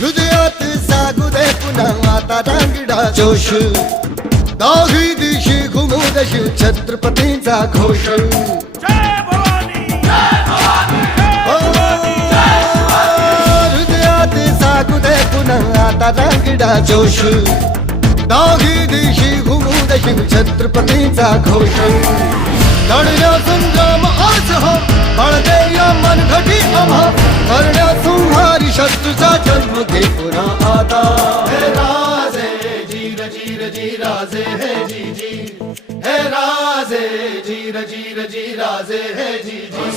हृदयात जागू दे पुन्हा आता रांगडा जोश दाही दिशी घुमू दे शिव छत्रपतींचा घोष हृदयात जागू दे पुन्हा आता रांगडा जोश दाही दिशी घुमू दे शिव छत्रपतींचा घोष लढण्या संग्राम आज हा बळदे या मनघटी आम्हा करण्या संहारी शत्रूचा जन्म घे पुन्हा आता हे राजे जीर जीर जी राजे हे जी जी हे राजे जीर जीर जी राजे हे जी जी